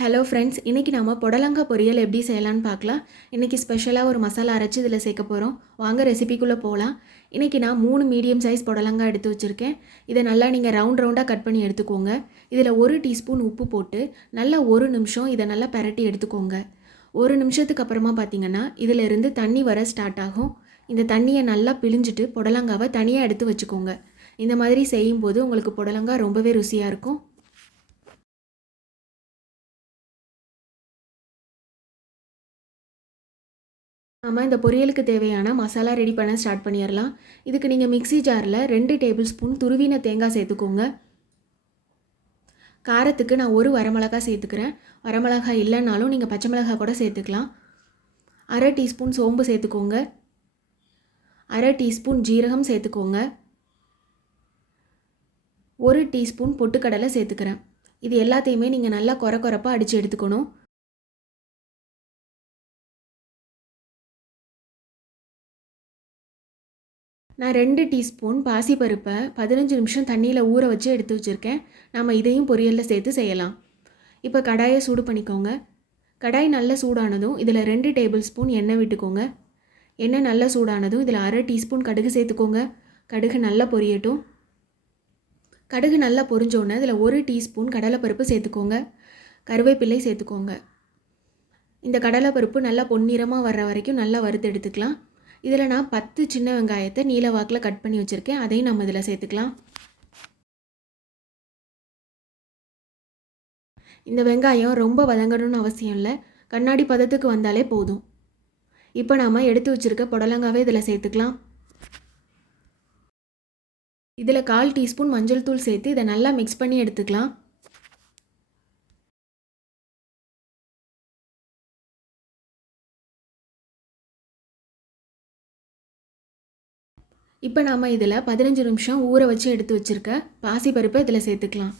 Hello friends, இன்றைக்கி நம்ம புடலங்காய் பொரியல் எப்படி செய்யலான்னு பார்க்கலாம். இன்றைக்கி ஸ்பெஷலாக ஒரு மசாலா அரைச்சி இதில் சேர்க்க போகிறோம். வாங்க ரெசிபிக்குள்ளே போகலாம். இன்றைக்கி நான் 3 மீடியம் சைஸ் புடலங்காய் எடுத்து வச்சுருக்கேன். இதை நல்லா நீங்கள் ரவுண்டாக கட் பண்ணி எடுத்துக்கோங்க. இதில் 1 டீஸ்பூன் உப்பு போட்டு நல்லா 1 நிமிஷம் இதை நல்லா பரட்டி எடுத்துக்கோங்க. 1 நிமிஷத்துக்கு அப்புறமா பார்த்திங்கன்னா இதிலிருந்து தண்ணி வர ஸ்டார்ட் ஆகும். இந்த தண்ணியை நல்லா பிழிஞ்சிட்டு புடலங்காவை தனியாக எடுத்து வச்சுக்கோங்க. இந்த மாதிரி செய்யும்போது உங்களுக்கு புடலங்காய் ரொம்பவே ருசியாக இருக்கும். நம்ம இந்த பொரியலுக்கு தேவையான மசாலா ரெடி பண்ண ஸ்டார்ட் பண்ணிடலாம். இதுக்கு நீங்கள் மிக்ஸி ஜாரில் 2 டேபிள் ஸ்பூன் துருவின தேங்காய் சேர்த்துக்கோங்க. காரத்துக்கு நான் 1 வரமிளகாய் சேர்த்துக்கிறேன். வரமிளகாய் இல்லைனாலும் நீங்கள் பச்சை மிளகாய் கூட சேர்த்துக்கலாம். 1/2 டீஸ்பூன் சோம்பு சேர்த்துக்கோங்க. 1/2 டீஸ்பூன் ஜீரகம் சேர்த்துக்கோங்க. 1 டீஸ்பூன் பொட்டுக்கடலை சேர்த்துக்கிறேன். இது எல்லாத்தையுமே நீங்கள் நல்லா கொரப்பாக அடித்து எடுத்துக்கணும். நான் 2 டீஸ்பூன் பாசிப்பருப்பை 15 நிமிஷம் தண்ணியில் ஊற வச்சு எடுத்து வச்சுருக்கேன். நம்ம இதையும் பொரியலில் சேர்த்து செய்யலாம். இப்போ கடாயை சூடு பண்ணிக்கோங்க. கடாய் நல்ல சூடானதும் இதில் 2 டேபிள் ஸ்பூன் எண்ணெய் விட்டுக்கோங்க. எண்ணெய் நல்லா சூடானதும் இதில் 1/2 டீஸ்பூன் கடுகு சேர்த்துக்கோங்க. கடுகு நல்லா பொரியட்டும். கடுகு நல்லா பொரிஞ்சோடனே இதில் 1 டீஸ்பூன் கடலைப்பருப்பு சேர்த்துக்கோங்க. கருவேப்பிலை சேர்த்துக்கோங்க. இந்த கடலைப்பருப்பு நல்லா பொன்னிறமாக வர்ற வரைக்கும் நல்லா வறுத்து எடுத்துக்கலாம். இதில் நான் 10 சின்ன வெங்காயத்தை நீல வாக்கில் கட் பண்ணி வச்சுருக்கேன். அதையும் நம்ம இதில் சேர்த்துக்கலாம். இந்த வெங்காயம் ரொம்ப வதங்கணும்னு அவசியம் இல்லை. கண்ணாடி பதத்துக்கு வந்தாலே போதும். இப்போ நாம் எடுத்து வச்சுருக்க புடலங்காவே இதில் சேர்த்துக்கலாம். இதில் 1/4 டீஸ்பூன் மஞ்சள் தூள் சேர்த்து இதை நல்லா மிக்ஸ் பண்ணி எடுத்துக்கலாம். இப்போ நாம் இதில் 15 நிமிஷம் ஊற வச்சு எடுத்து வச்சுருக்க பாசிப்பருப்பை இதில் சேர்த்துக்கலாம்.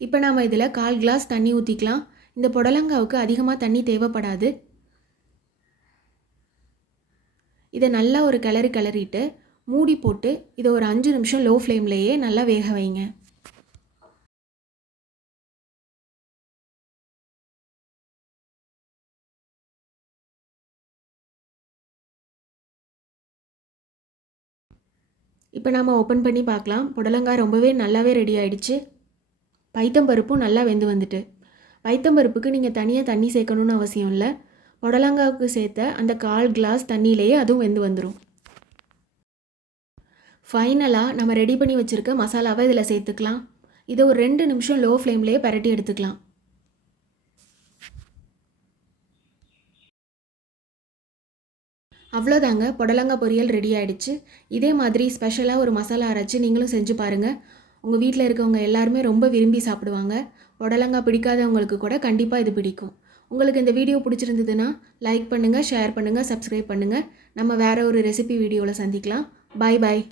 இப்போ நாம் இதில் 1/4 கிளாஸ் தண்ணி ஊற்றிக்கலாம். இந்த புடலங்காவுக்கு அதிகமாக தண்ணி தேவைப்படாது. இதை நல்லா ஒரு கிளறிட்டு மூடி போட்டு இதை ஒரு 5 நிமிஷம் லோ ஃப்ளேம்லேயே நல்லா வேக வைங்க. இப்போ நாம் ஓப்பன் பண்ணி பார்க்கலாம். புடலங்காய் ரொம்பவே நல்லாவே ரெடி ஆகிடுச்சு. பைத்தம்பருப்பும் நல்லா வெந்து வந்துட்டு. பைத்தம்பருப்புக்கு நீங்கள் தனியாக தண்ணி சேர்க்கணுன்னு அவசியம் இல்லை. புடலங்காவுக்கு சேர்த்த அந்த 1/4 கிளாஸ் தண்ணியிலேயே அதுவும் வெந்து வந்துடும். ஃபைனலாக நம்ம ரெடி பண்ணி வச்சுருக்க மசாலாவை இதில் சேர்த்துக்கலாம். இதை ஒரு 2 நிமிஷம் லோ ஃப்ளேம்லேயே பரட்டி எடுத்துக்கலாம். அவ்வளோதாங்க, புடலங்காய் பொரியல் ரெடி ஆகிடுச்சு. இதே மாதிரி ஸ்பெஷலாக ஒரு மசாலா அரைச்சி நீங்களும் செஞ்சு பாருங்கள். உங்கள் வீட்டில் இருக்கவங்க எல்லாருமே ரொம்ப விரும்பி சாப்பிடுவாங்க. புடலங்காய் பிடிக்காதவங்களுக்கு கூட கண்டிப்பாக இது பிடிக்கும். உங்களுக்கு இந்த வீடியோ பிடிச்சிருந்ததுன்னா லைக் பண்ணுங்கள், ஷேர் பண்ணுங்கள், சப்ஸ்கிரைப் பண்ணுங்கள். நம்ம வேறு ஒரு ரெசிபி வீடியோவில் சந்திக்கலாம். பாய் பாய்.